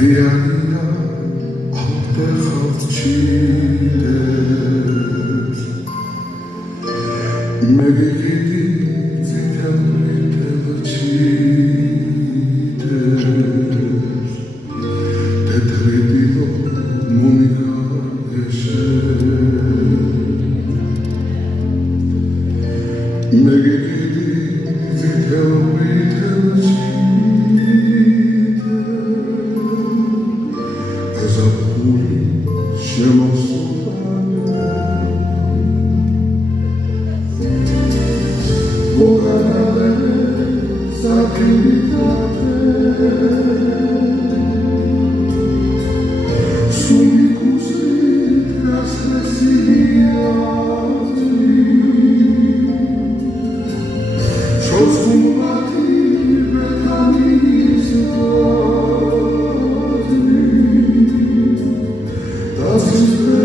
ღიარია ავტეხავჩიდეს მე გიგიდი წითელი თელჩიდეს დედრებიდო მომიგარეშე მე გიგიდი წითელი თელჩიდეს Das ist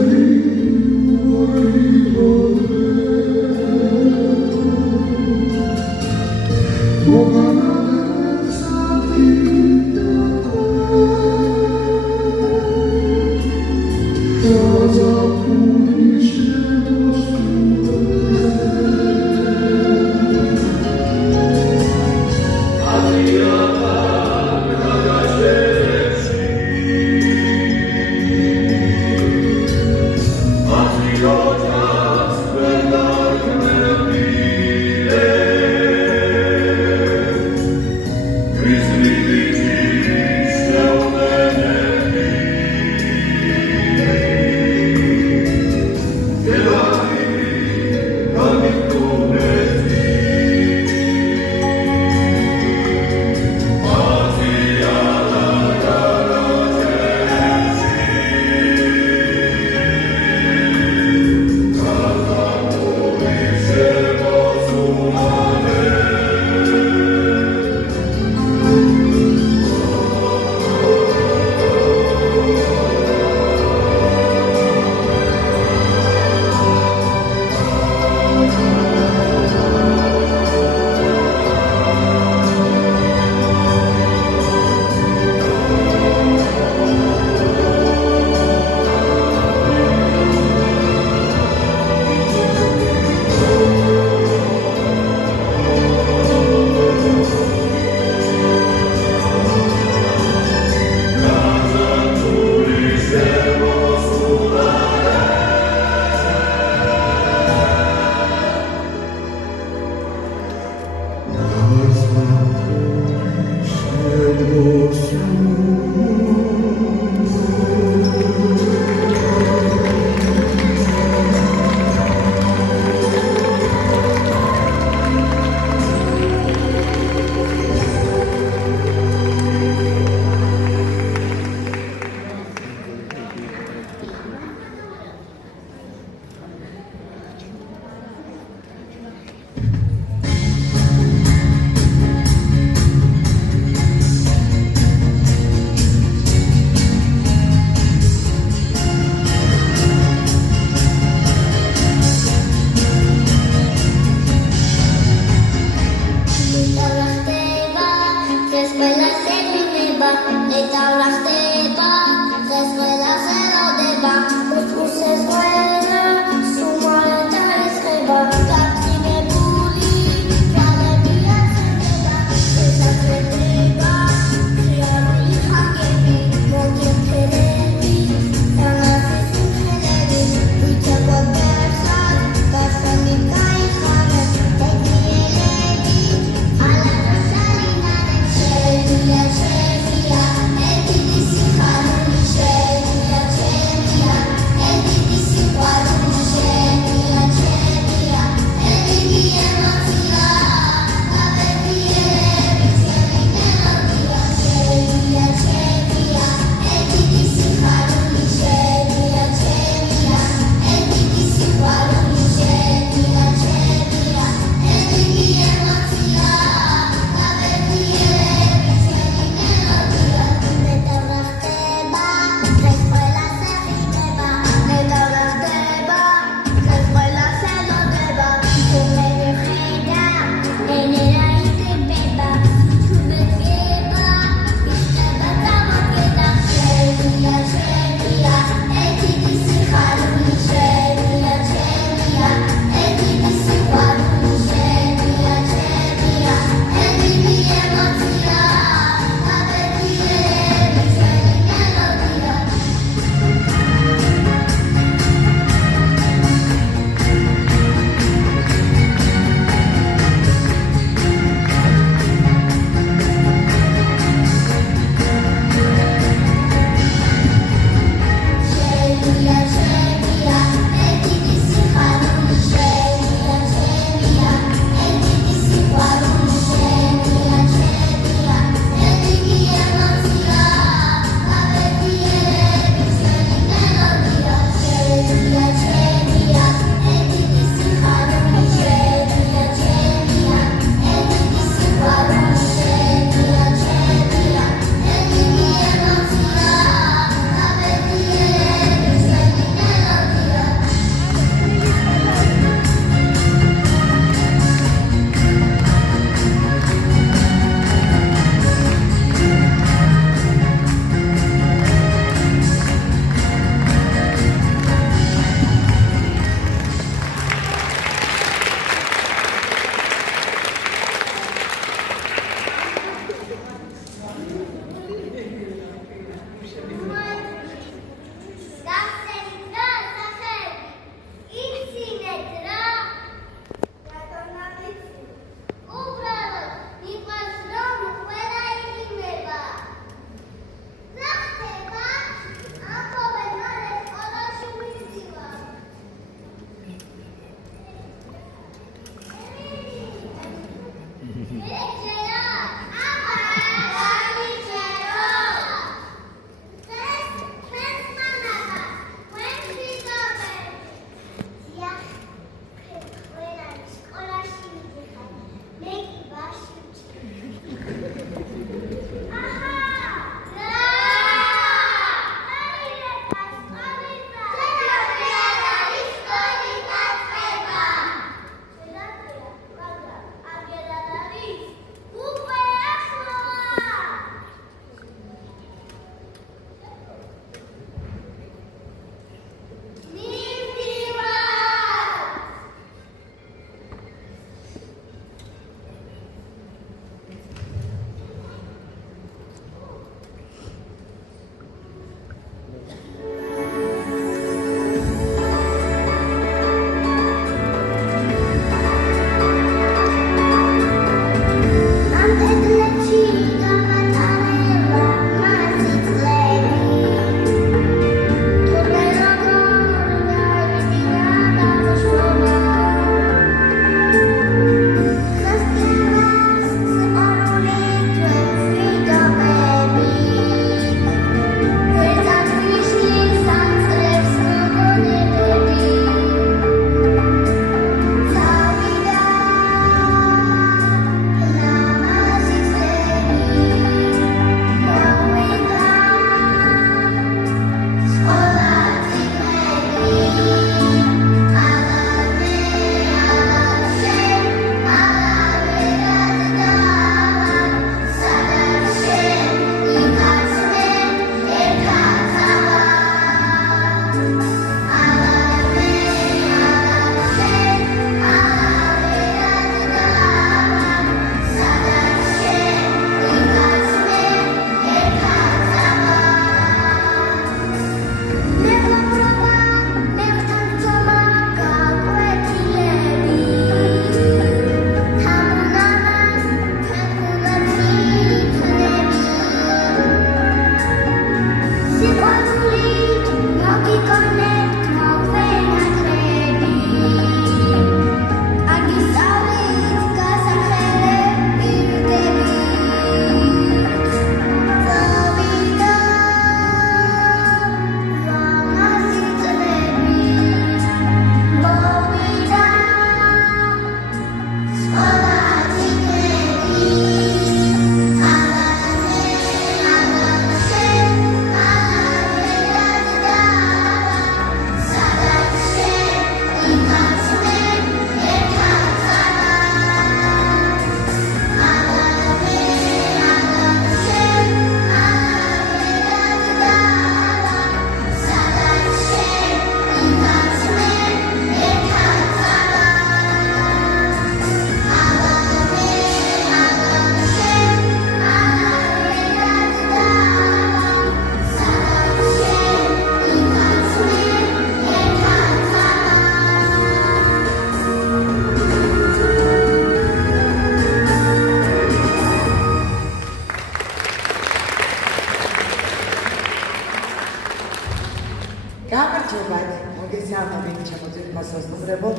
გამარჯობათ, მოგესალმებით ჩემო ძვირფასო სტუმრებო.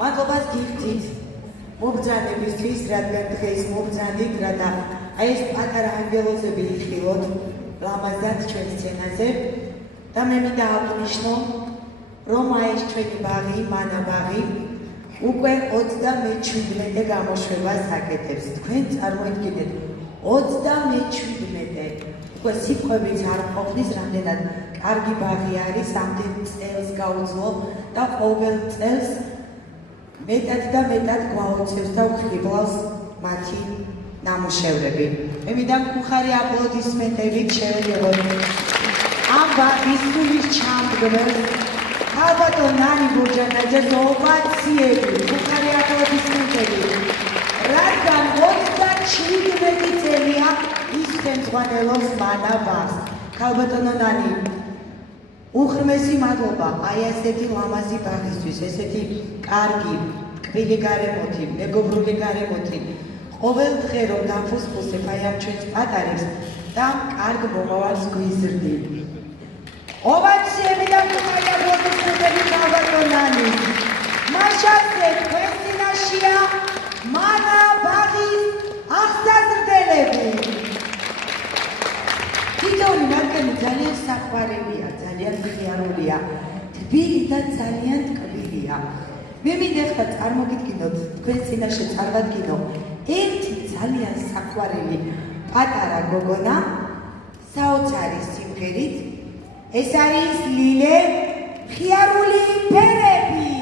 მადლობას გიხდით მობრძანებისთვის, რადგან დღეს მობრძანით, რათა აი ეს პატარა ანგელოზები იხილოთ ლამაზად ჩვენ სცენაზე და მე მინდა აღნიშნო, რომ აი ეს ჩვენი ბაღი, მანა ბაღი უკვე 37 გამოშვებას აკეთებს. თქვენ წარმოიდგინეთ, 37 უკვე სიტყვებიც არ ყოფნის, რამდენად კარგი ბაღი არის, ამდენ წელს გაუძლო და ყოველ წელს მეტად და მეტად გვაოცებს და ვხიბლავს მათი ნამუშევრები. მე მინდა მხარი აპლოდისმენტებით შევეძებოთ ამ ბაღის სულის ჩამდგმელს ქალბატონ ნანი ბურჯანაძეს ოვაციები, მხარი აპლოდისმენტები, რადგან 37 წელია ის ხელმძღვანელობს მანა ბაღს. ქალბატონო ნანი, უღრმესი მადლობა აი ასეთი ლამაზი ბაღისთვის, ესეთი კარგი, ტკბილი გარემოთი, მეგობრული გარემოთი. ყოველ დღე რომ დაფუსფუსებ აი ამ ჩვენს პატარებს და კარგ მომავალს გვიზრდი. ოვაციები და მყარი აპლოდისმენტები ქალბატონ ნანი. მაშასე თქვენ წინაშეა მანა ბაღის აღსაზრდელები. თითოეული მათგანი ძალიან საყვარელია, ძალიან ღიარულია, თბილი და ძალიან ტკბილია. მე მინდა ახლა წარმოგიდგინოთ, თქვენ წინაშე წარმოვადგინო ერთი ძალიან საყვარელი პატარა გოგონა საოცარი სიმღერით. ეს არის ლილე ღიარული ფერები.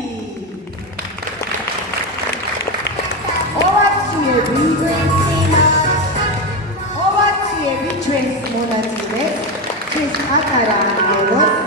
ოვაციები ჩვენს მონაწილეს, ჩვენს პატარა ანგელოზს.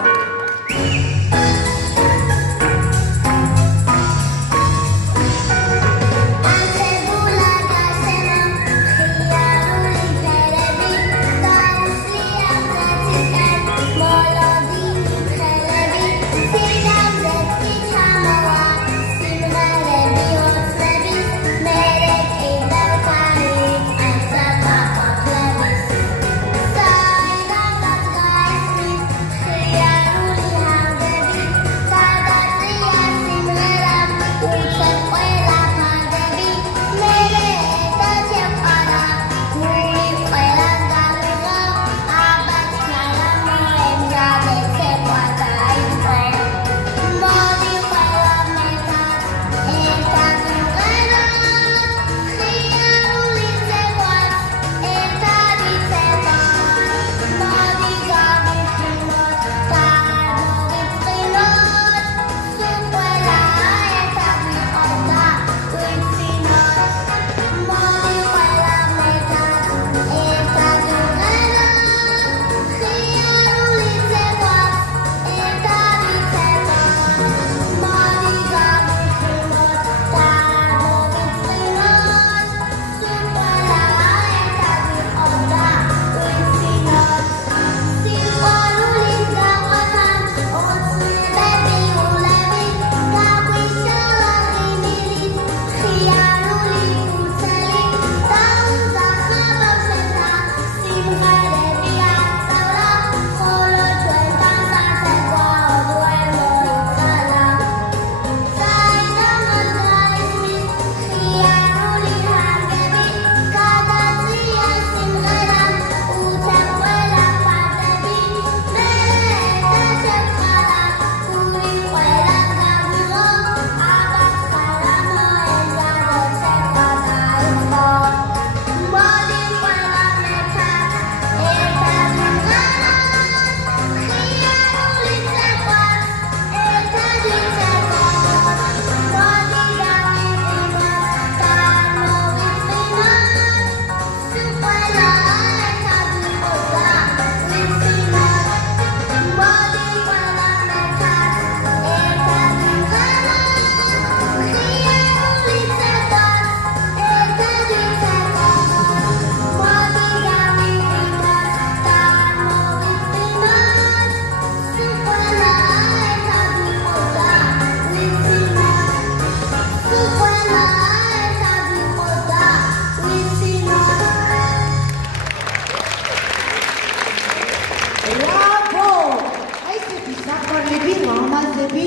მამაცები,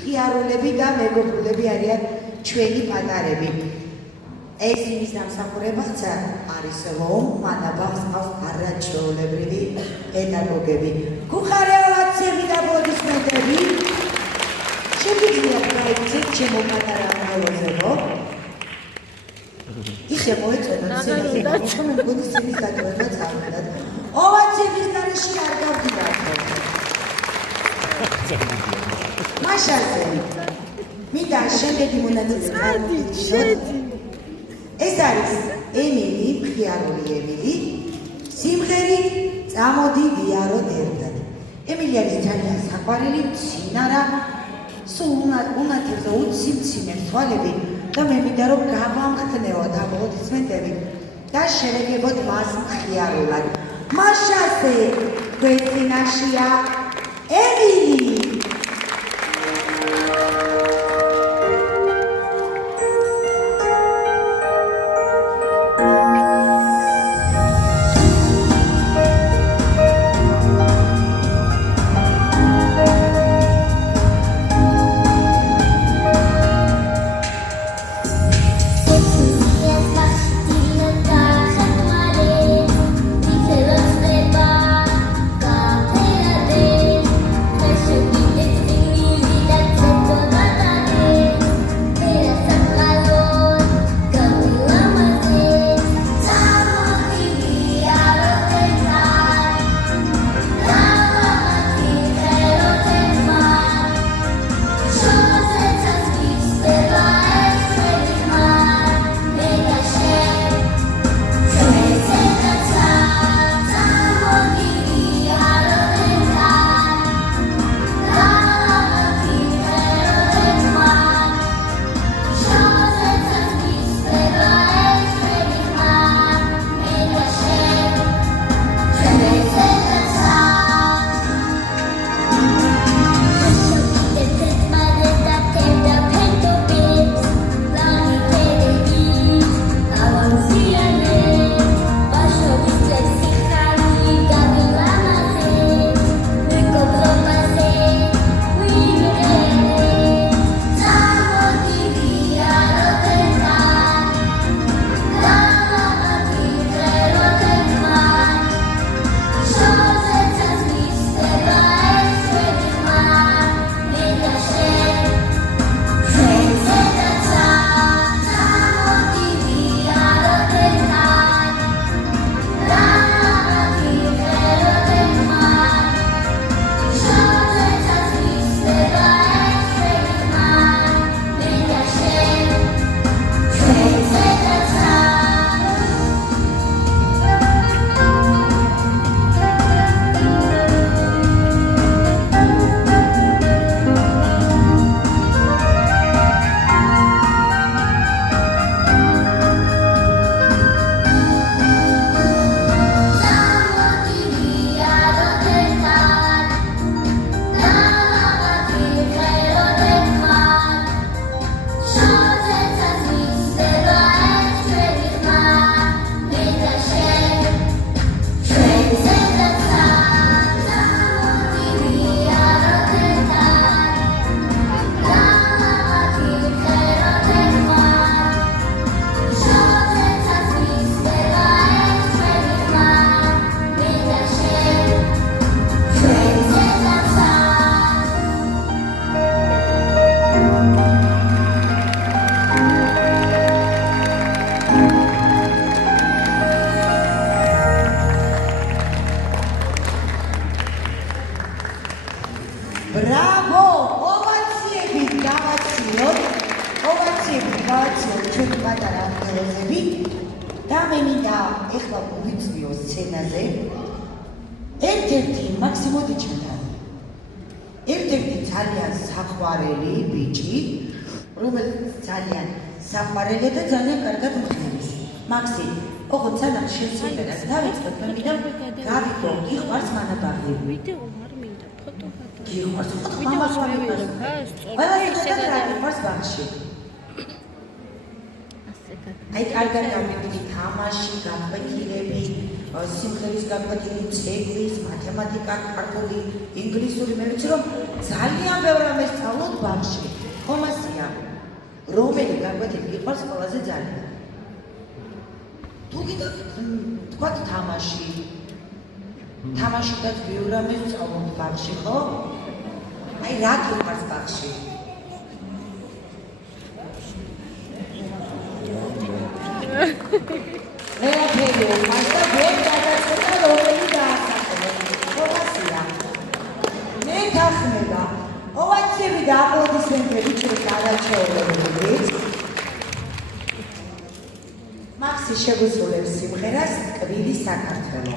ხიარულები და მეგობრულები არიან ჩვენი პატარები. ეს იმის დამსახურებაც არის, რომ მანაბავს არაჩვეულებრივი პედაგოგები. გუხარევაცები და აპლოდისმენტები. შეგვიძლია გაიქცეთ ჩემო პატარა მეგობრებო. ისე მოეწონათ სცენაზე, რომ მგონი სცენის გადავება წავედათ. ოვაციების გარეშე არ გავდივართ. მაშაზე მინდა შემდეგი მონაწილე წარმოვიდგინოთ. ეს არის ემილი, მხიარული ემილი, სიმღერით წამოდი ვიაროთ ერთად. ემილი არის ძალიან საყვარელი, მცინარა, სულ უნათებდა უციმციმე თვალები და მე მინდა რომ გავამხნევოთ აპლოდისმენტები და შევეგებოთ მას მხიარულად. მაშაზე გვეწინაშია ემილი. Bravo! Ovatsiebit გავაცილოთ. Ovatsiebit გავაცილოთ ჩვენი პატარა ანგელოზები. და მე მინდა ეხლა ვივიწყიო სცენაზე. ერთ-ერთი მაქსიმოდი ჩანდა. ერთ-ერთი ძალიან საყვარელი ბიჭი, რომელიც ძალიან საყვარელი და ძალიან კარგად მღერის. მაქსი, ოღონდ სანამ შეცვლილებას დავიწყოთ, მე მინდა გავიგო, გიყვარს მანაბაღი. ვიდეო არ მინდა, ფოტო. გიყვარს, მამას ვარ. გიყვარს ბაღში. აი კარგად გავიგდი თამაში, გაყვეთილები, სიმღერის გაკვეთილი, ცეკვის, მათემატიკა, ქართული, ინგლისური. მე ვიცი რომ ძალიან ბევრი რამე სწავლობ ბაღში. ხომასია, რომელი გაკვეთილი გიყვარს ყველაზე ძალიან? თუ კიდევ თქვათ თამაში. თამაშიდაც ბევრი რამე სწავლობ ბაღში, ხო? აი რა გიყვარს ბაღში? ყველაფერი ომას და ვერ გადაწყვეტა რომელი დაასახელო. ხომასია. მე თახმება. ოვაციები და აპლოდისმენტები ჩვენს არაჩვეულებრივით. მაქსი შეგუსრულებს სიმღერას „ტკბილი საქართველო“.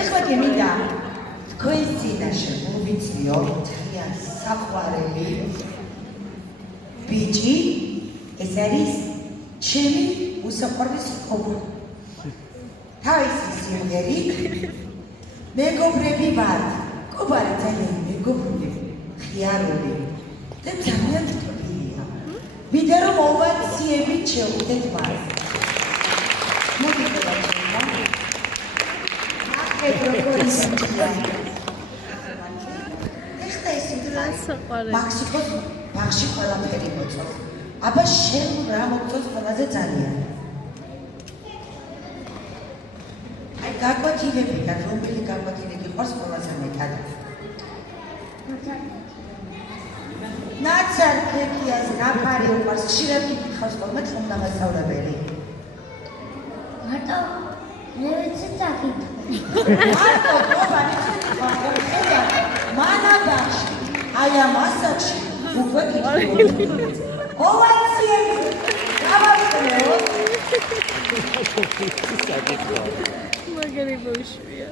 ეხლა გემინდა თქვენს წინაშე მოვიწვიო ძალიან საყვარელი ბიჭი, ეს არის ჩემი უსაყვარლესი ყოფა. თავისი სიმღერით მეგობრები ვართ. ყოფარი ძალიან მეგობრული, ხიარული და ძალიან ტკბილია. მინდა რომ ოვაციებით შევხვდეთ მას. მოგიწევთ მაქსიკოს ბაღში ყველაფერი მოწონს. აბა შენ რა მოგწონს ყველაზე ძალიან? აი გაკვეთილებიდან რომელი გაკვეთილი გიყვარს ყველაზე მეტად? ნაცარ ქეკიას ნაფარი უყარს ხშირად გითხავს ხოლმე წუნდა მასწავლებელი. მარტო მე ვიცი წაკით. მარტო ყობანი ხედა მანაბაში აი ამ ასაკში უკვე გითხო. ოვაციები გავაკეთო. მაგარი ბავშვია.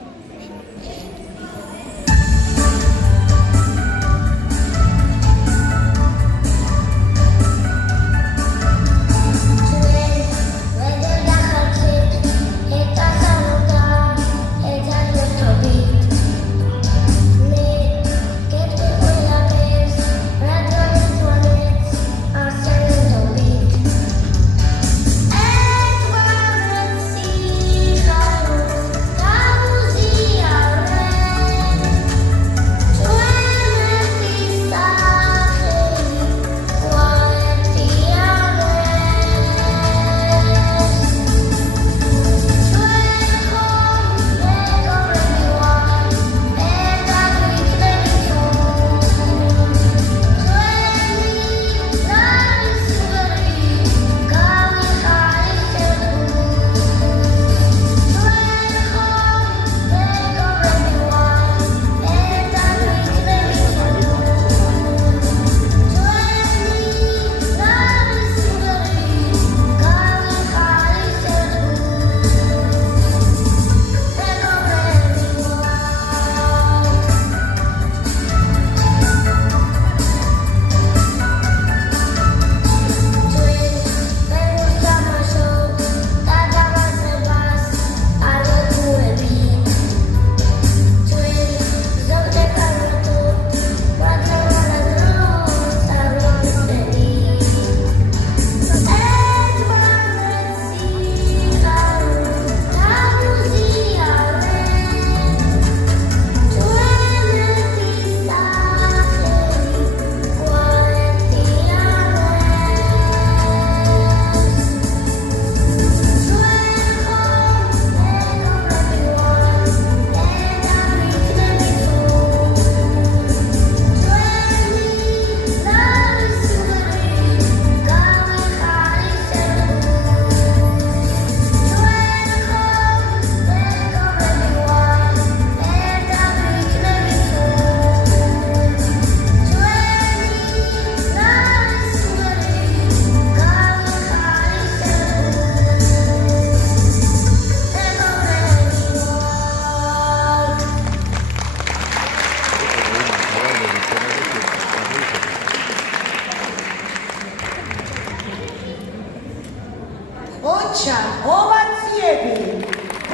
ოვაციები,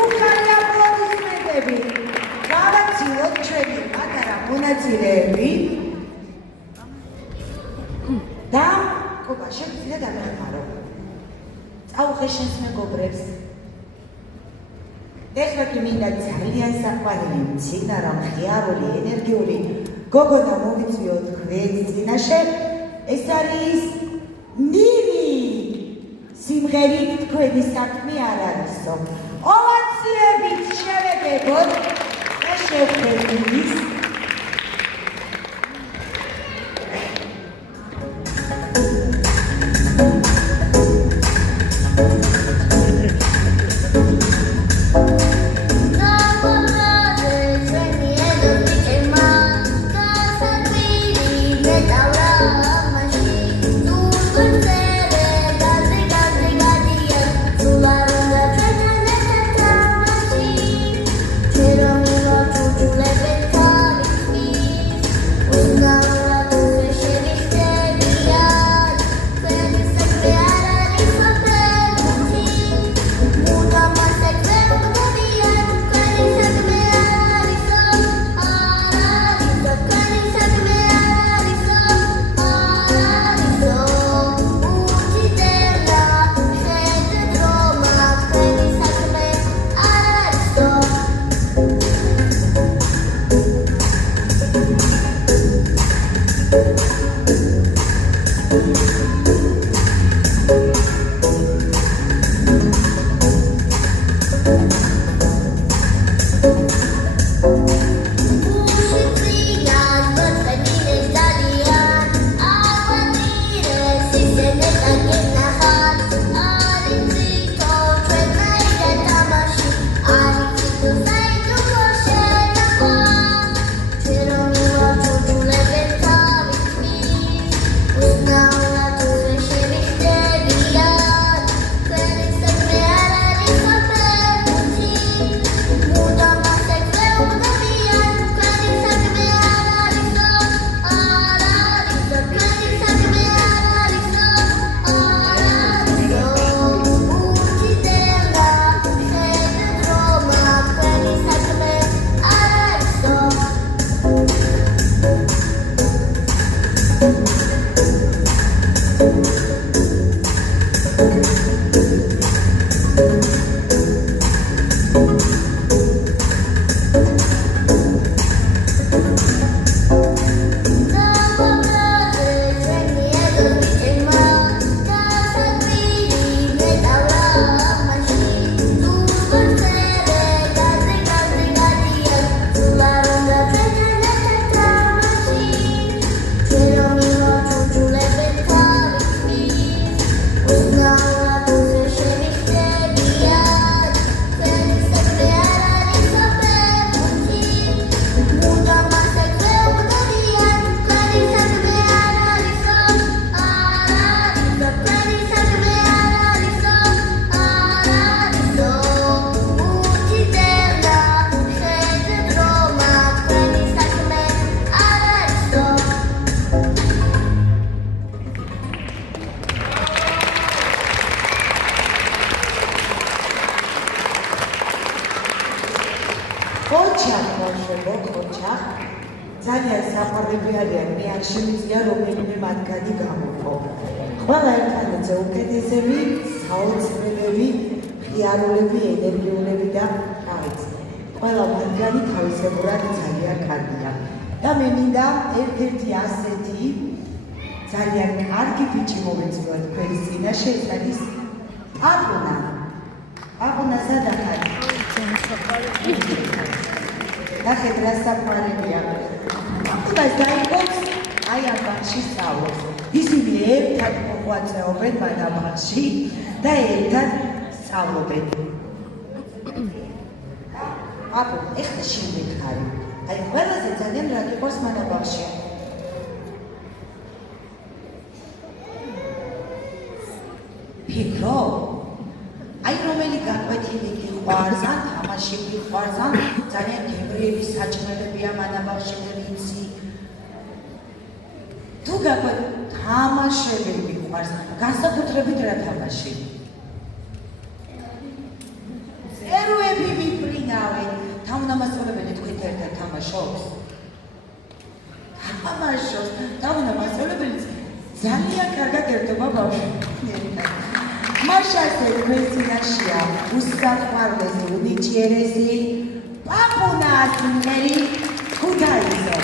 უკანი აპლოდისმენტები, გავაცილოთ ჩვენი პატარა მონაწილეები და კობა შეგვიძლია დავეხმარო. წაუხე შენს მეგობრებს. ეხლა კი მინდა ძალიან საყვარელი მცინარო მხიარული ენერგიული გოგონა მომიწვიოთ თქვენს წინაშე. ეს არის ნინი. სიმღერით თქვენი საქმე არ არისო. ოვაციებით შევეგებოთ და შევხვდებით. ძალიან საყვარლები არიან, მე არ შემიძლია რომელიმე მათგანი გამოვხო. ყველა ერთმანეთზე უკეთესები, საოცრებები, ღიარულები, ენერგიულები და თავიც. ყველა მათგანი თავისებურად ძალიან კარგია. და მე მინდა ერთ-ერთი ასეთი ძალიან კარგი ბიჭი მოვეცნო თქვენს წინაშე, ეს არის პაპუნა. პაპუნა სადახარ? ნახეთ რა საყვარელია. პაპუნას დაიწყოს აი ამ ბაღში სწავლობს. ისინი ერთად მოღვაწეობენ მან ამ ბაღში და ერთად სწავლობენ. პაპუნა, ეხლა შემიგხარი. აი ყველაზე ძალიან რა გიყვარს მან ამ ბაღში? ფიქრო? აი რომელი გაკვეთილი გიყვარს, ან თამაში გიყვარს, ან ძალიან გემრიელი საჭმელებია მან ამ ბაღში და ვიცი. თუ გაკვეთ თამაშები გიყვარს, განსაკუთრებით რა თამაში? წეროები მიფრინავენ. თავმომასწავლებელი თქვით ერთად თამაშობს? თამაშობს. თავმომასწავლებელი ძალიან კარგად ერთობა ბავშვებთან. მაშასე თქვენ წინაშეა უსაყვარლესი, უნიჭიერესი პაპუნას მერი ქუთაისო.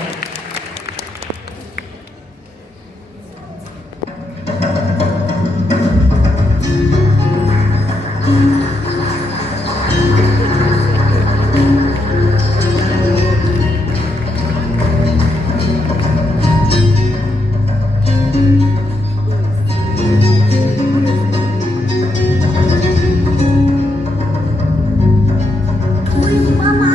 Mamá,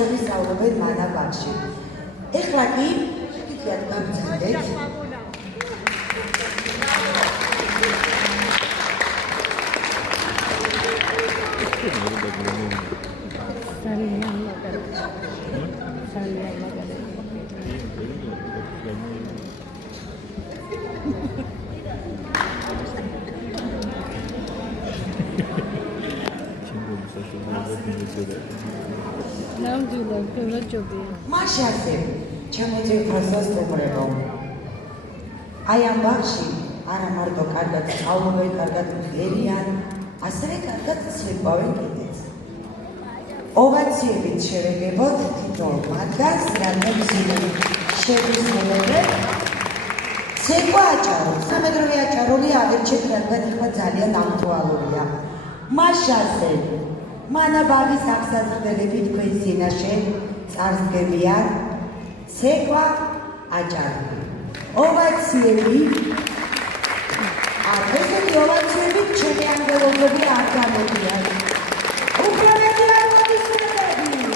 ბავშვები სწავლობენ მანა ბაღში. ეხლა კი შეგიძლიათ გავცადეთ. ნამდვილად გემრიელია. მაშასე ჩემოძიებას სტუმრებო. აი ამ ბაღში არა მარტო კარგად სწავლობენ, კარგად მღერიან, ასევე კარგად ცეკვავენ კიდეც. ოვაციებით შევეგებოთ თითოეულ მათგანს, რადგან ისინი შევისმოლებენ ცეკვა აჭარო. სამედროვე აჭარული აღირჩეთ, რადგან იქა ძალიან აქტუალურია. მაშასე მანა ბაღის აღსაზრდელები თქვენ წინაშე წარსდგებიან ცეკვა აჭარული. ოვაციები ესეთი ოვაციები ჩემი ანგელოზები არ გამოდიან. უფრო მეტი არ მოვისმენები.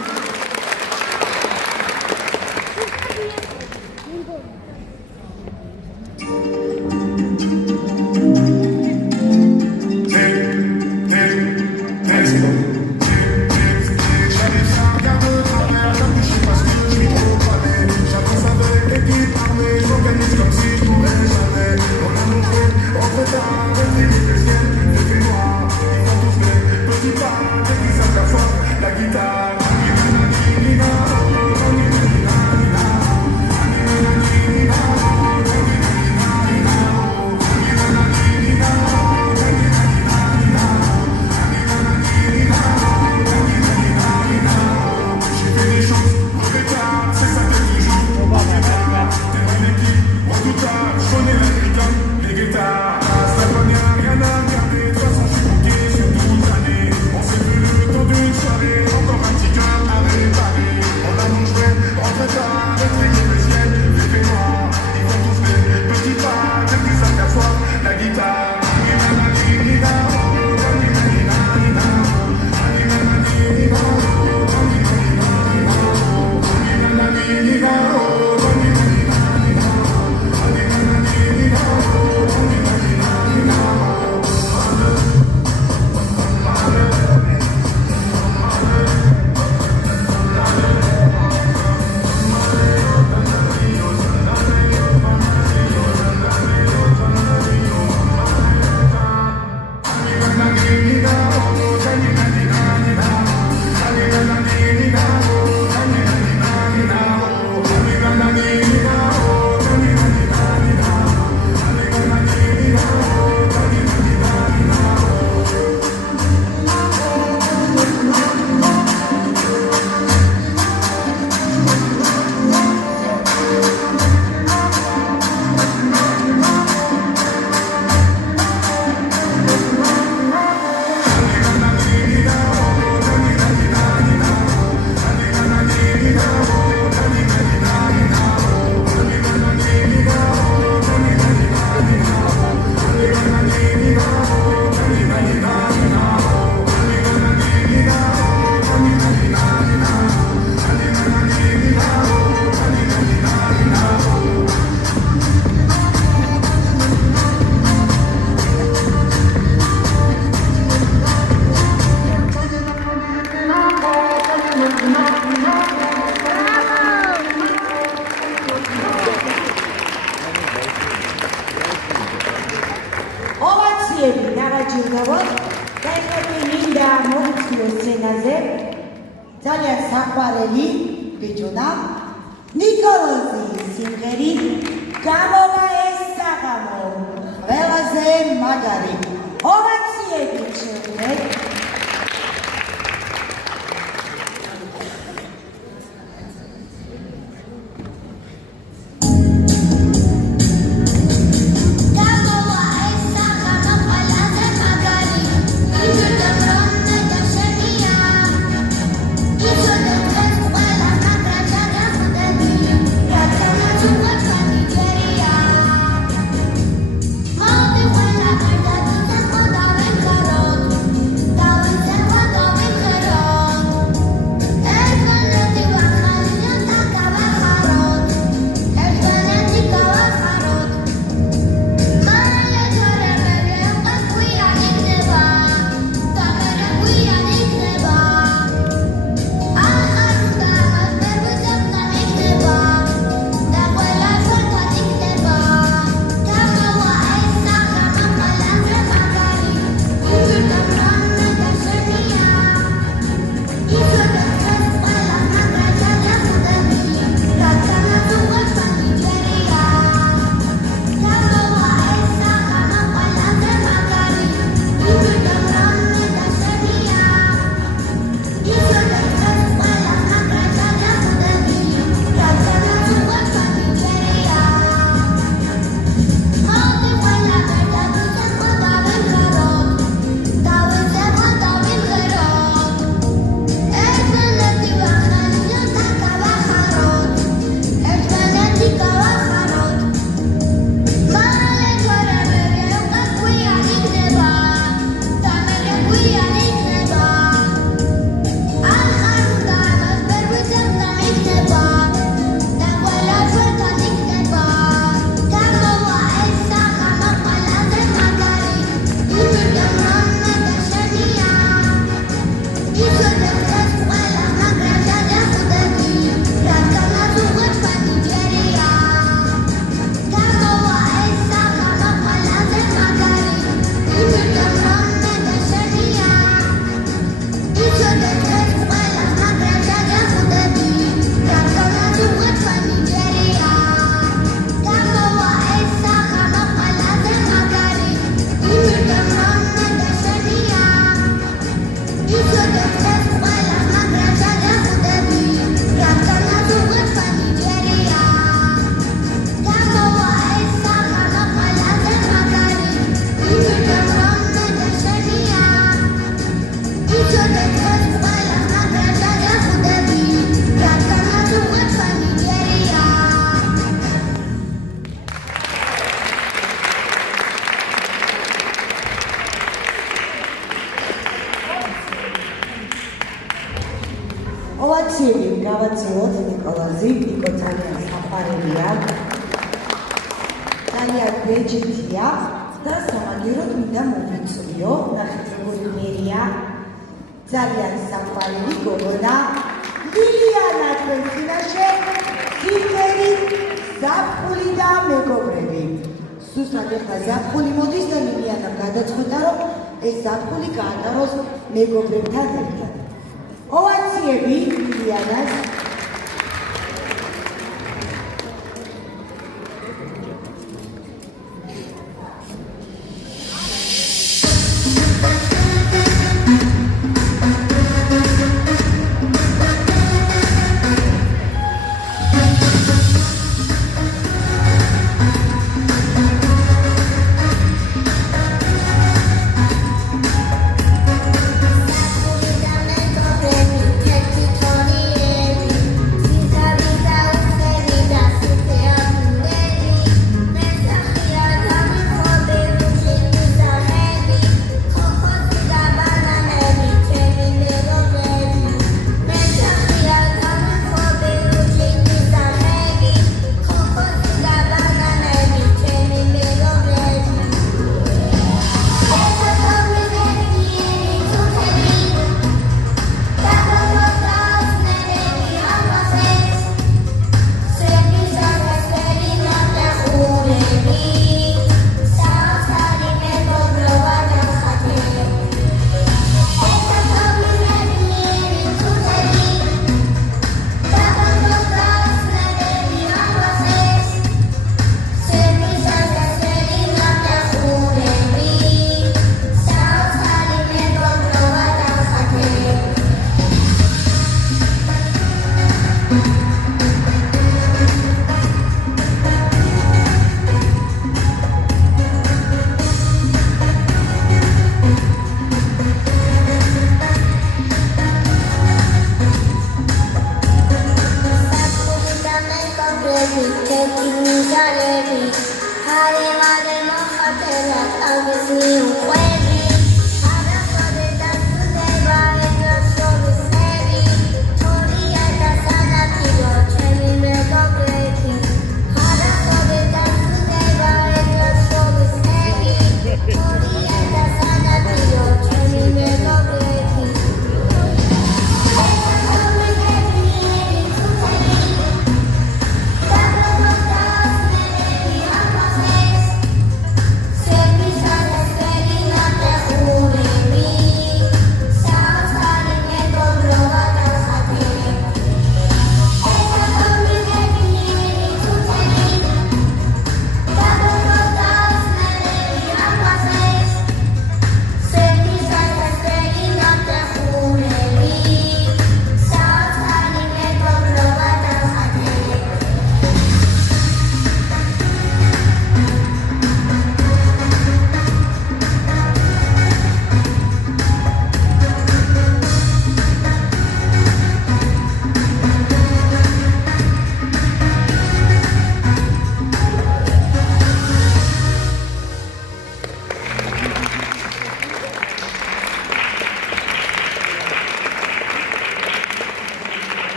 ძალიან საყვარელი ბიჭუნა ნიკოლოზის სიმღერი გამოვა ეს საღამო ყველაზე მაგარი ოვაციები შევდეთ Monte buena, carta, tú te escondas en carro. ოვაციები გავაცილოთ ნიკოლაზი, ნიკო ძალიან საყვარელია, ძალიან ბეჯითია და სამაგიეროდ მინდა მოვიწვიო, ნახეთ როგორი მერია, ძალიან საყვარელი გოგონა, ლილიანა თქვენს წინაშე, სიმღერი ზაფხული და მეგობრები. Სუსტად ეხლა ზაფხული მოდის და ლილიანამ გადაწყვეტა, რომ ეს ზაფხული გაატაროს მეგობრებთან ერთად. ოვაციები ლილიანას.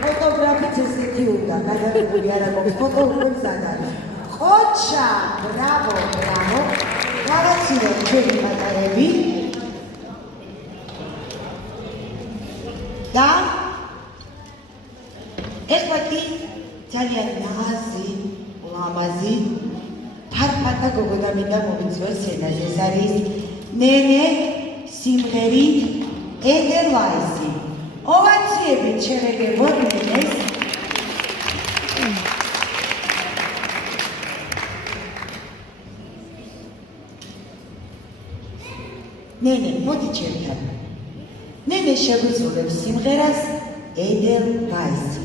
ფოტოგრაფიც ესეთი უნდა, გადაღებული არ აქვს, ფოტო უკვე მზად. ყოჩა, ბრავო, ბრავო. გავაცილოთ ჩვენი პატარები. და ეხლა კი ძალიან ნაზი, ლამაზი, ფარფათა გოგონა მინდა მოვიწვიოს სცენაზე. ეს არის ნენე სიმღერით ედელვაისი. ოვაციებით შევეგებოთ ნენეს. ნენე, მოდი ჩემთან. ნენე შეგვიძლია სიმღერას ედელვაისი.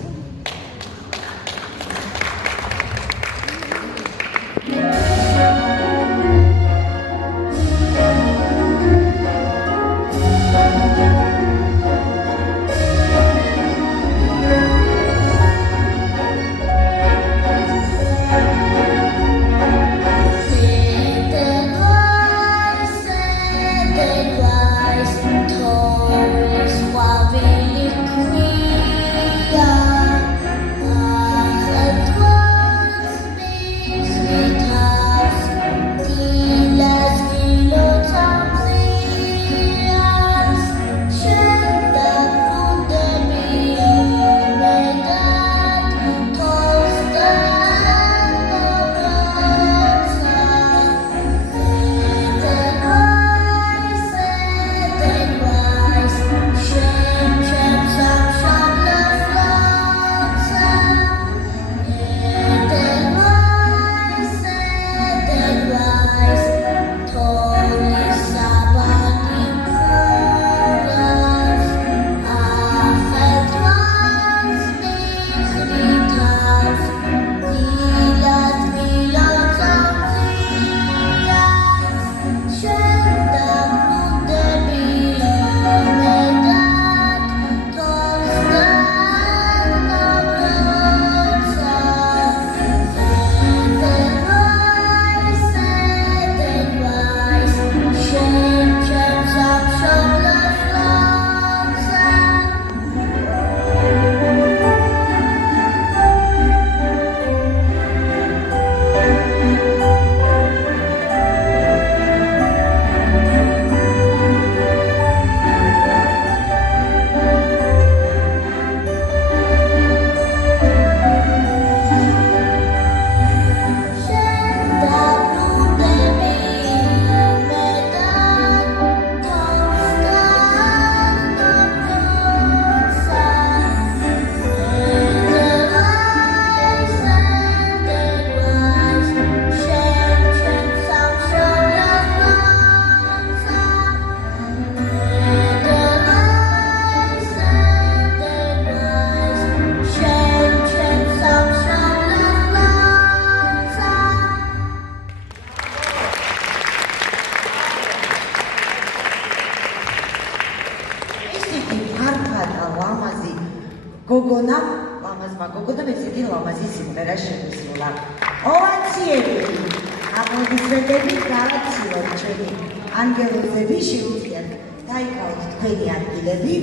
გოგონა, ლამაზმა გოგონა მესეთი ლამაზი სიმღერა შემოსულა. ოვაციები, აპლოდისმენტები გავაცილოთ ჩვენი ანგელოზები, შეუძლიათ დაიკავოთ თქვენი ადგილები.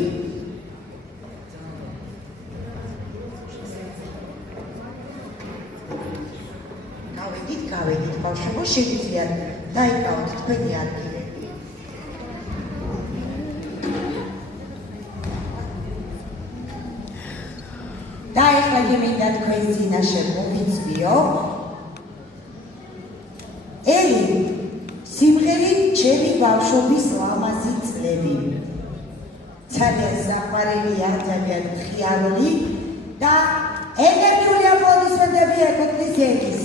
გავედით ბავშვებო, შეგვიძლიათ დაიკავოთ თქვენი ადგილები. და ეხლა გემინდა თქვენ წინაშე მოვიწვიო ელი სიმღერით ჩემი ბავშვობის ლამაზი წლები. ძალიან საყვარელია, ძალიან მხიარული და ენერგიული აპლოდისმენტები ეკუთვნის ელის.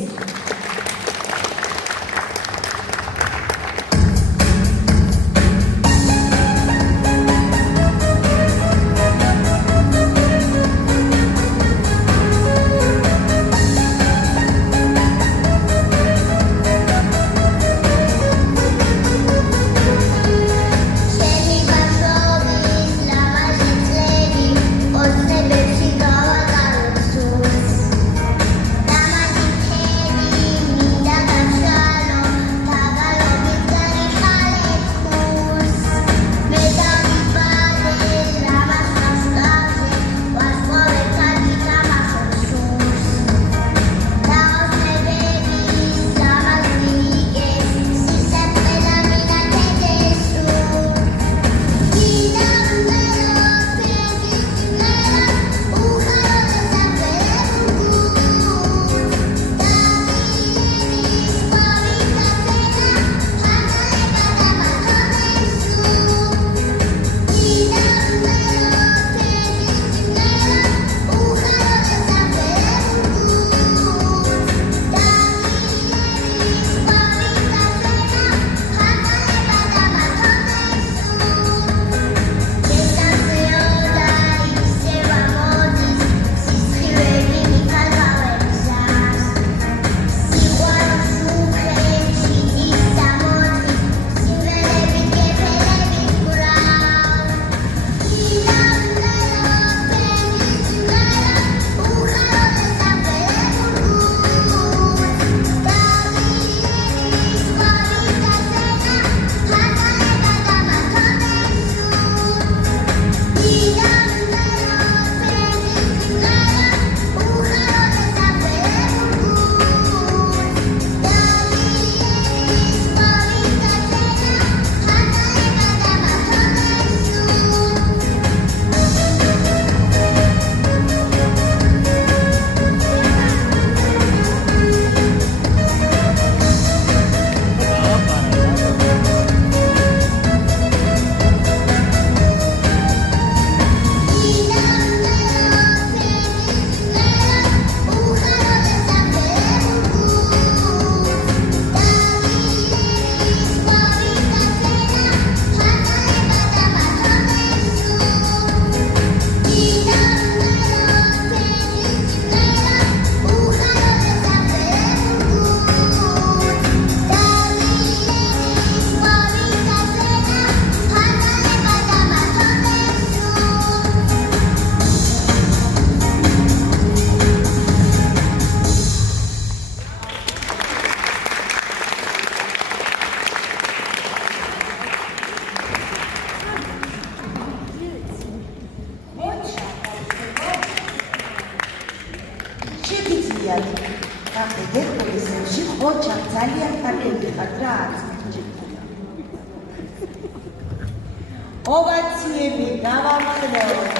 ოვაციები გავამხნევთ.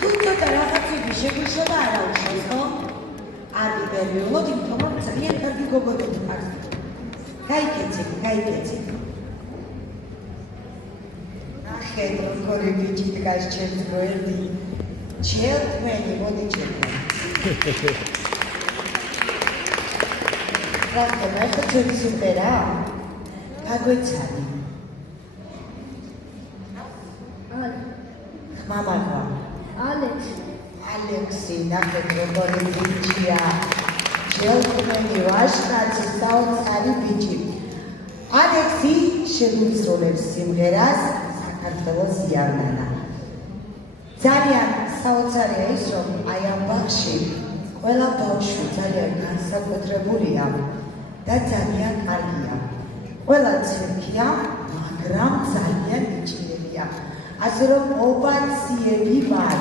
თუმცა რაღაცები შეგვიშოვა არა უშავს, ხო? არ გიბერიულოთ, იმიტომ რომ ძალიან კარგი გოგონები ხართ. გაიქეცეთ. ნახეთ, როგორი ბიჭი დგას ჩემს გვერდი. ჩემთმენი, მოდი ჩემთმენი. რატომ ახლა ჩვენი სიმღერა? გაგვეცანი. მამაკა. ალექსი, ნახეთ როგორი ბიჭია. ჩემთმენი ვაშკაცი, საოცარი ბიჭი. ალექსი შეგვისრულებს სიმღერას საქართველოს იარნანა. ძალიან საოცარია ის, რომ აი ამ ბაღში ყველა ბავშვი ძალიან განსაკუთრებულია და ძალიან კარგია. ყველა ცირკია, მაგრამ ძალიან მიჭირებია. ასე რომ ოვაციები ვარ.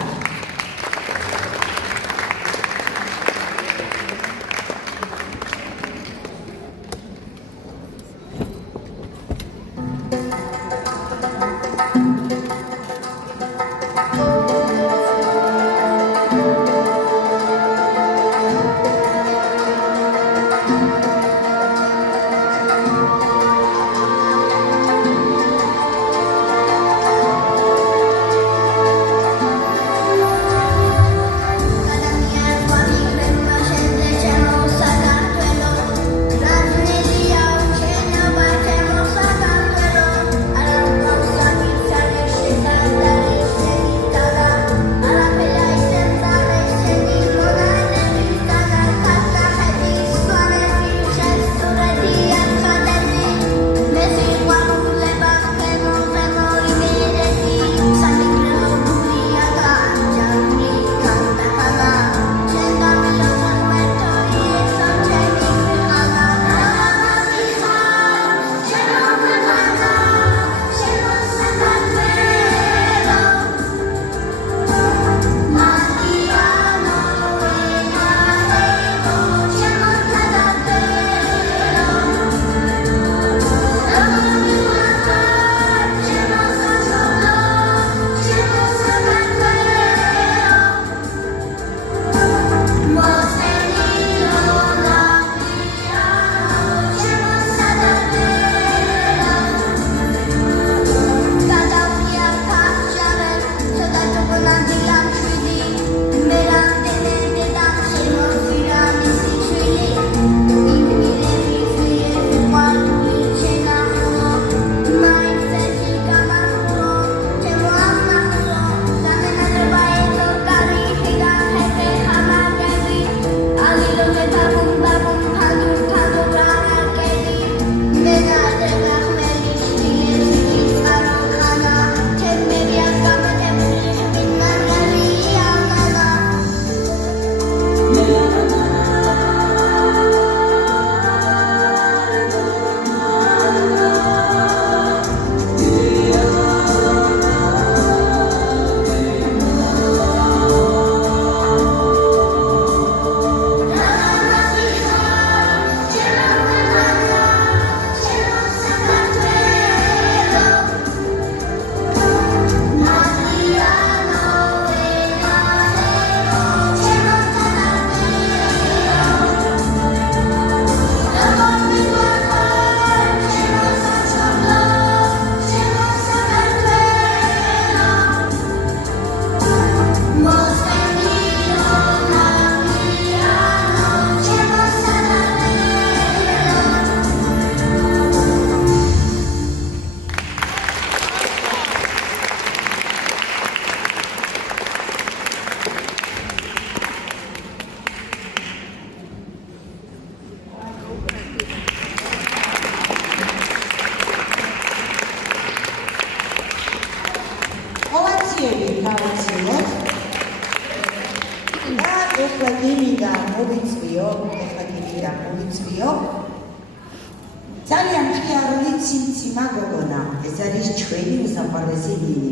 ძალიან ხიარული ციმციმა გოგონა, ეს არის ჩვენი უსაყვარლესი ნინი.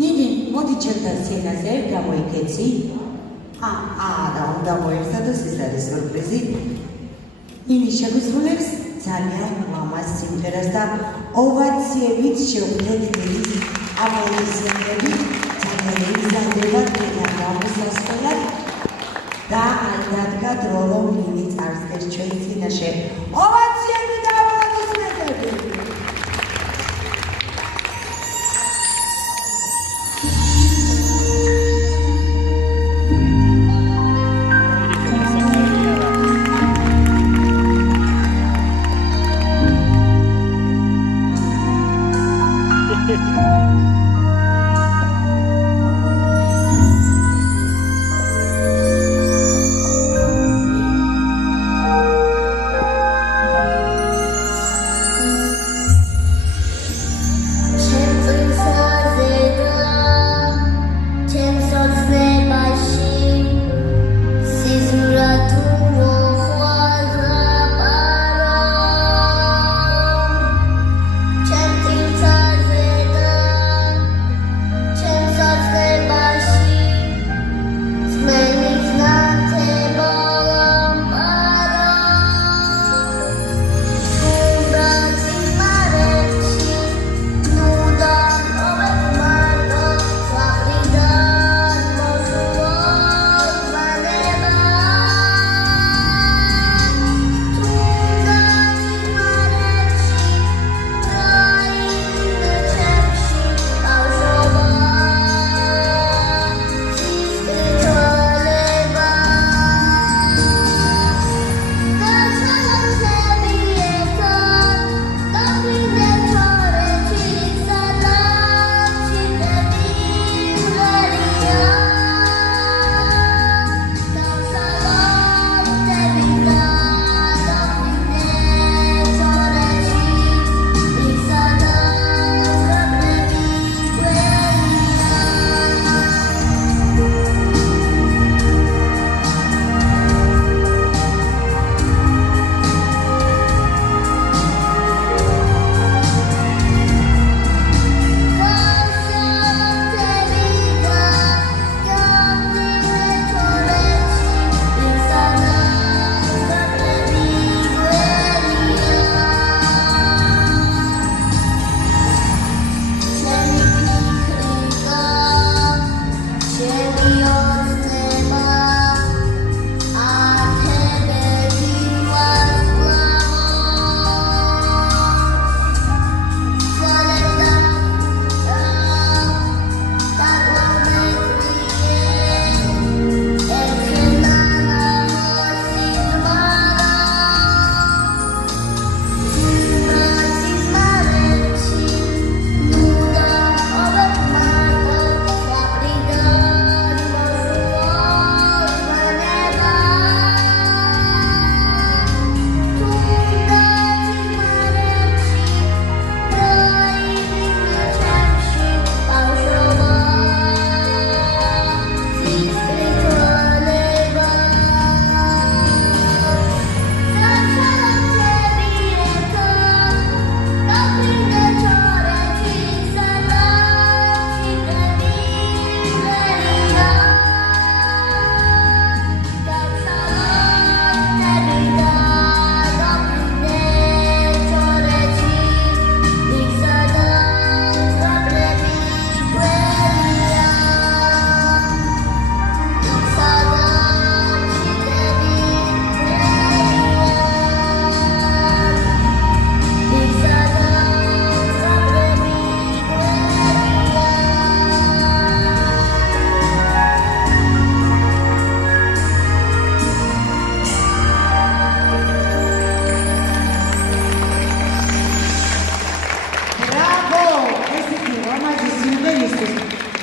ნინი, მოდი ჩემთან სცენაზე გამოიქეცი. არა, უნდა მოიხსენოს, ეს არის სიურპრიზი. ნინი შეგვისრულებს ძალიან ლამაზ სიმღერას და ოვაციებით შევხვდეთ ნინის აპლოდისმენტები. ძალიან იზრდება და გამოსასწორად და დადგა დრო, რომ ნინი წარსდეს ჩვენ წინაშე. ოვაციები და აპლოდისმენტები. Chances are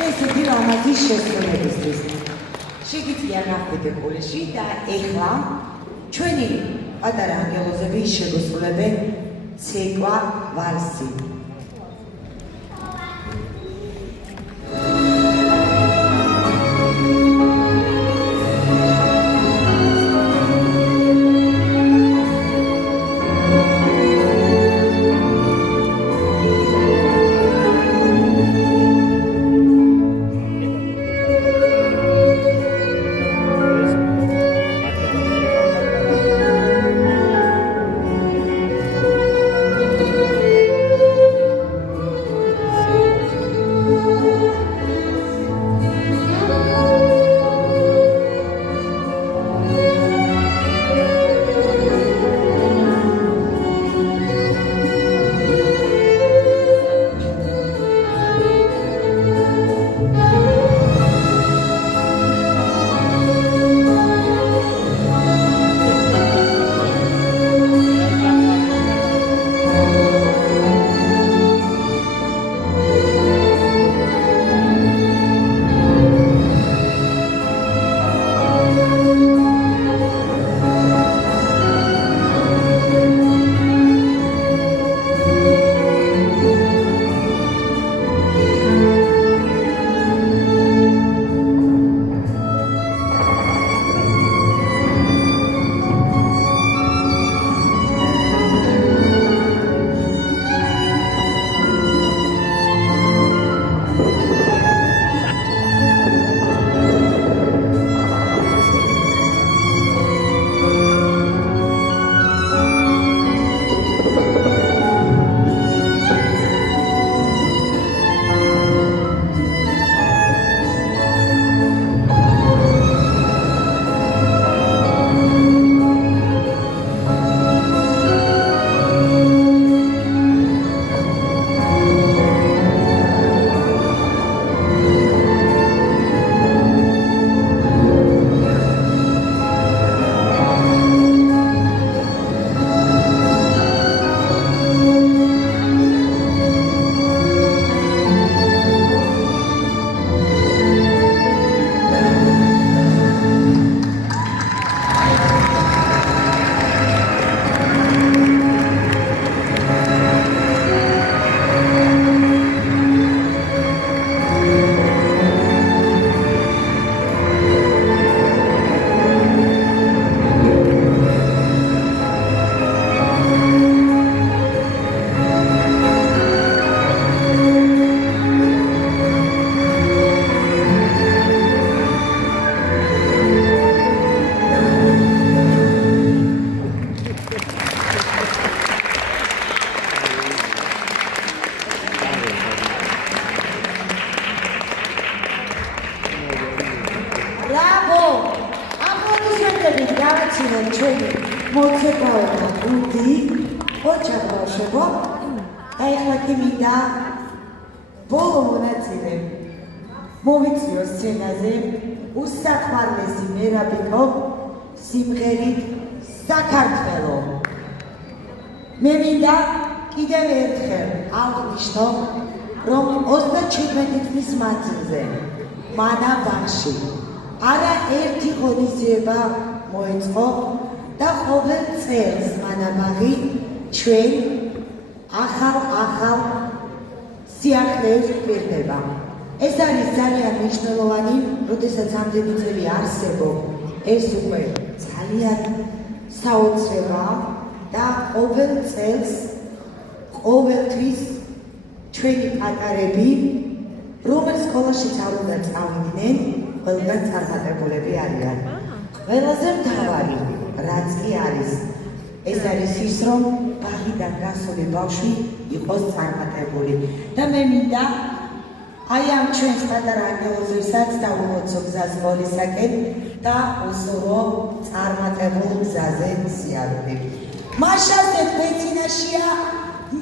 ესეთი ლამაზი შესრულებისთვის. შეგიძლია ნახვიდე გულში და ეხლა ჩვენი პატარა ანგელოზები შეგოსრულებენ ცეკვა ვალსი. მოცეკვაოთა გუნდი ოჩაბაშებო და ეხლა კი მინდა ბოლო მონაწილე მოვიწიო სცენაზე უსახმარლესი მერაბიკო სიმღერით საქართველო. მე მინდა კიდევ ერთხელ აღნიშნო, რომ 37 წლის მანძილზე მანა ბაღში არა ერთი ღონისძიება მოეწყო და ყოველ წელს მანა ბაღი ჩვენ ახალ სიახლეებს პირდება. ეს არის ძალიან მნიშვნელოვანი, როდესაც ამდენი წელი არსებობ, ეს უკვე ძალიან საოცრებაა და ყოველ წელს ყოველთვის ჩვენი პატარები, რომელ სკოლაშიც არ უნდა წავიდნენ, ყველგან წარმატებულები არიან. ყველაზე მთავარი რაც კი არის, ეს არის ის, რომ ბაღიდან გასული ბავშვი იყოს წარმატებული და მე მინდა აი ამ ჩვენს პატარა ანგელოზებსაც დავუმოცო გზას გოლისაკენ და უსურო წარმატებულ გზაზე სიარული. მაშასე თქვენ წინაშია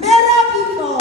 მერაბიკო.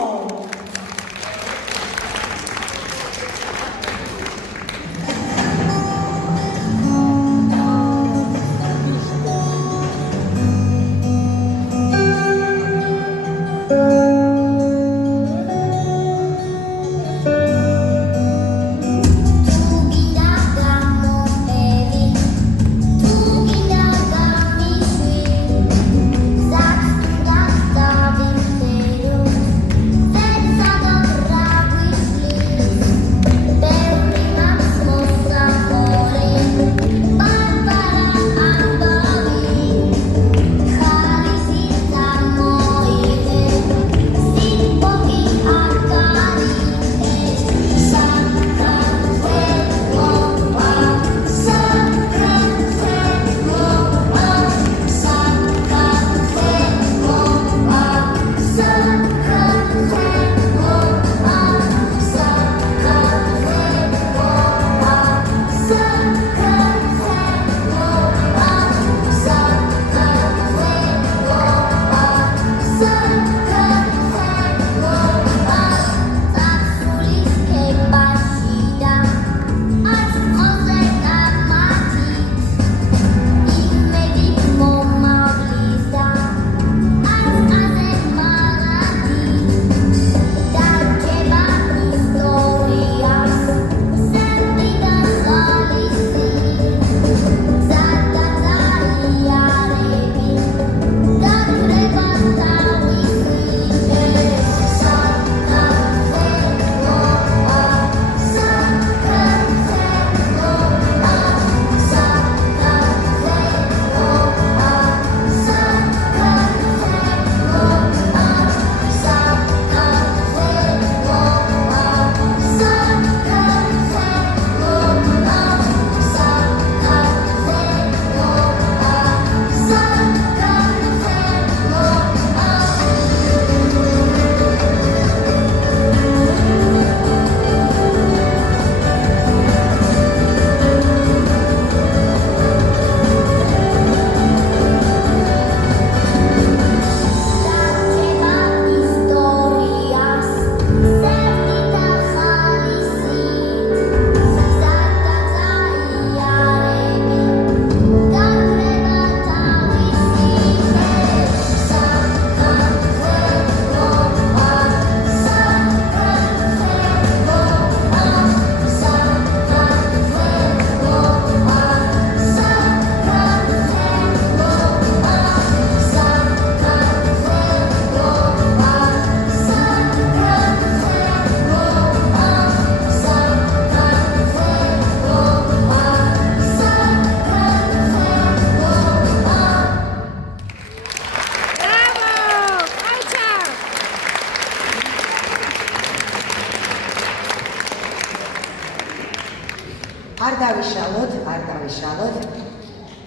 არ დავიშალოთ.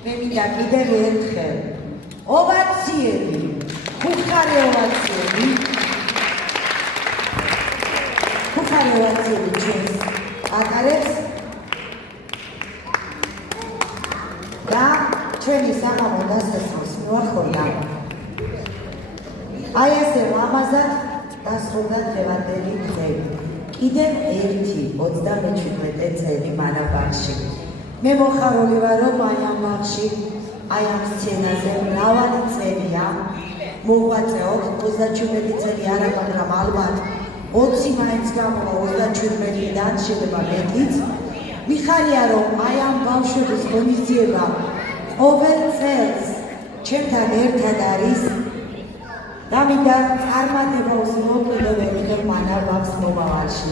მე მინდა კიდევ ერთხელ ოვაციები, ხუხარი ოვაციები ჩვენს ატარებს და ჩვენი სამამო დასასრულს მივახორდა. აი ესე ლამაზად დასრულდა დღევანდელი დღე. კიდევ ერთი 37 წელი მანაბაღში. მე მოხარული ვარ, რომ აი ამ ბაღში, აი ამ სცენაზე მრავალი წელია მოღვაწეობ. 37 წელი არა, მაგრამ ალბათ 20 მაინც გამოვა 37-დან, შეიძლება მეტიც. მიხარია, რომ აი ამ ბავშვების ღონისძიება ყოველ წელს ჩემთან ერთად არის და მინდა წარმატებას მოვყიდო კიდევ მანაბაღს მომავალში.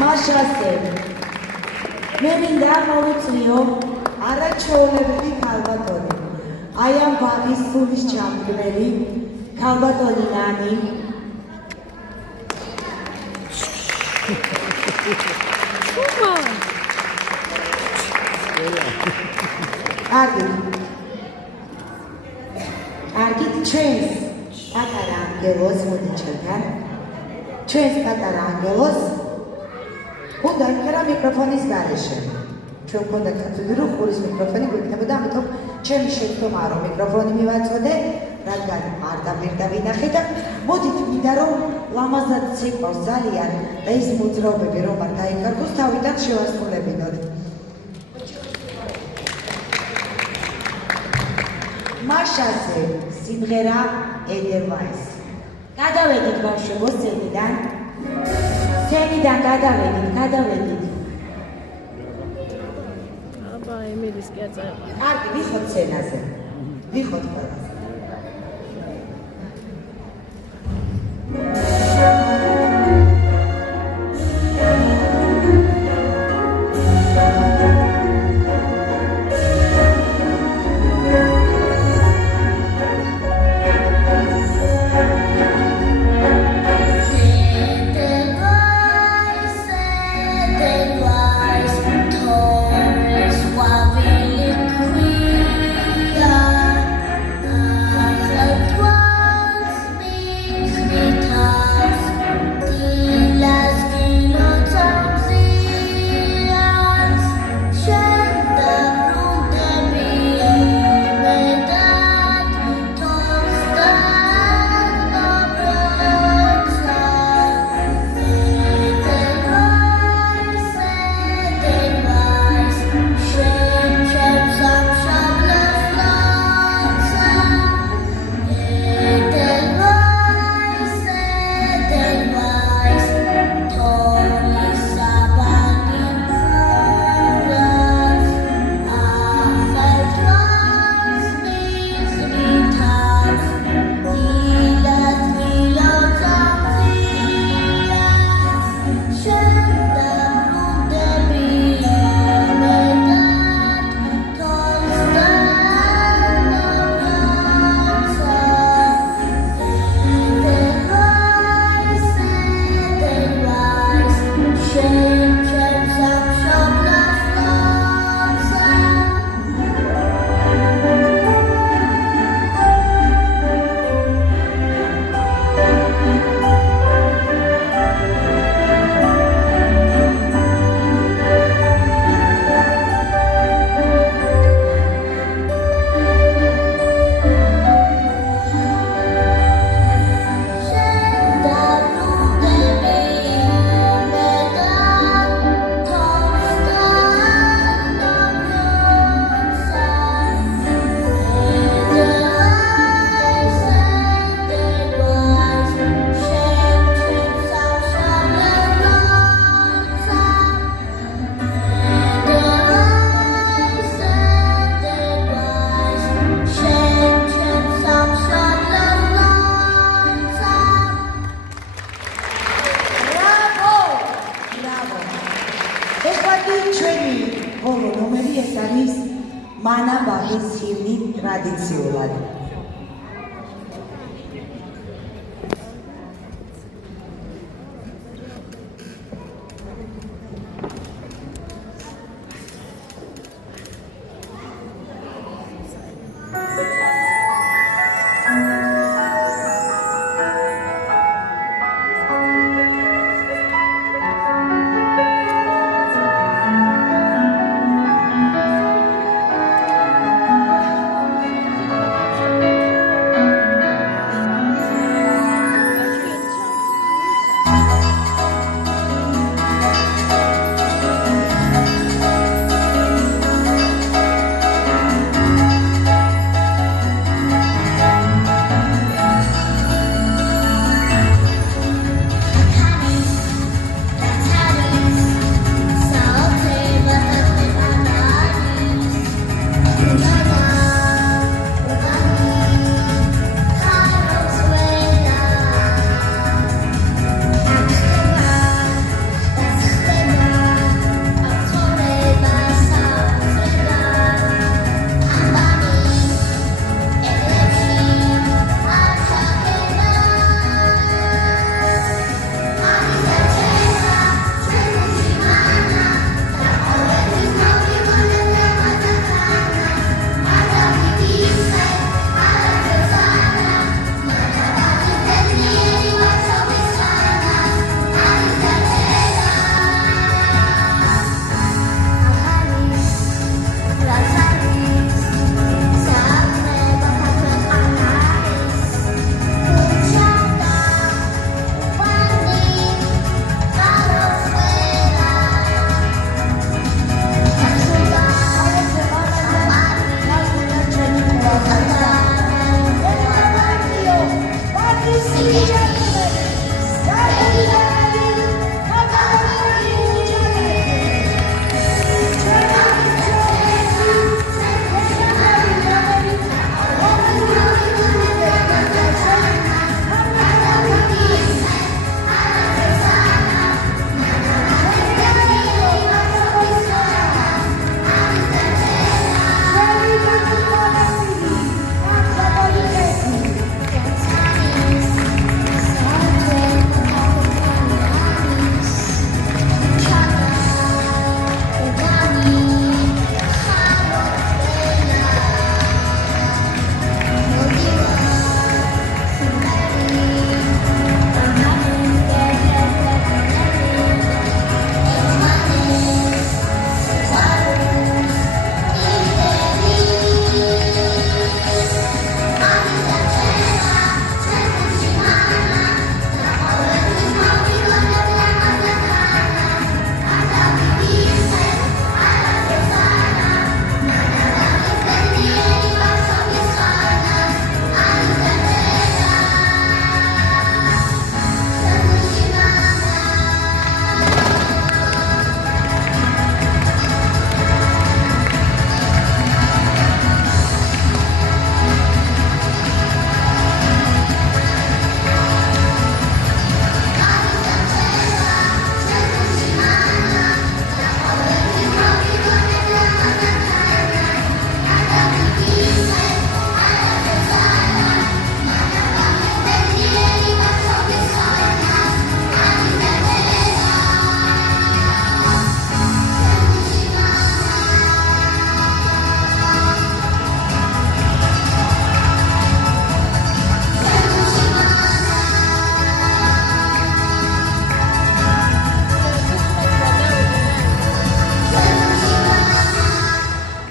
მაშასე მე მინდა მოვიწვიო არაჩვეულებრივი ქალბატონი. აი ამ ბაღის სულის ჩამდგმელი ქალბატონი ნანი. კარგით, ჩვენს პატარა ანგელოს მოდი ჩემთან. ჩვენს პატარა ანგელოს უნდა იქნება მიკროფონის გარეშე. ჩვენ გვქონდა ქართული ხურის მიკროფონი გვექნებოდა, ამიტომ ჩემი შეცდომაა რომ მიკროფონი მივაწოდე, რადგან არ დამერდა ვინახე და მოდით მინდა რომ ლამაზად ცეკვავს ძალიან და ის მოძრაობები რომ არ დაიკარგოს თავიდან შევასრულებინოთ. მაშასე სიმღერა ედელვაის. გადავედით ბავშვებო სცენიდან. სცენიდან გადავედით. აბა ემილის კი აწება. კარგი, ვიხოთ სცენაზე. ვიხოთ ყველას. ჩვენი ბოლო ნომერი ეს არის მანაბაღის ჰიმნი ტრადიციულად.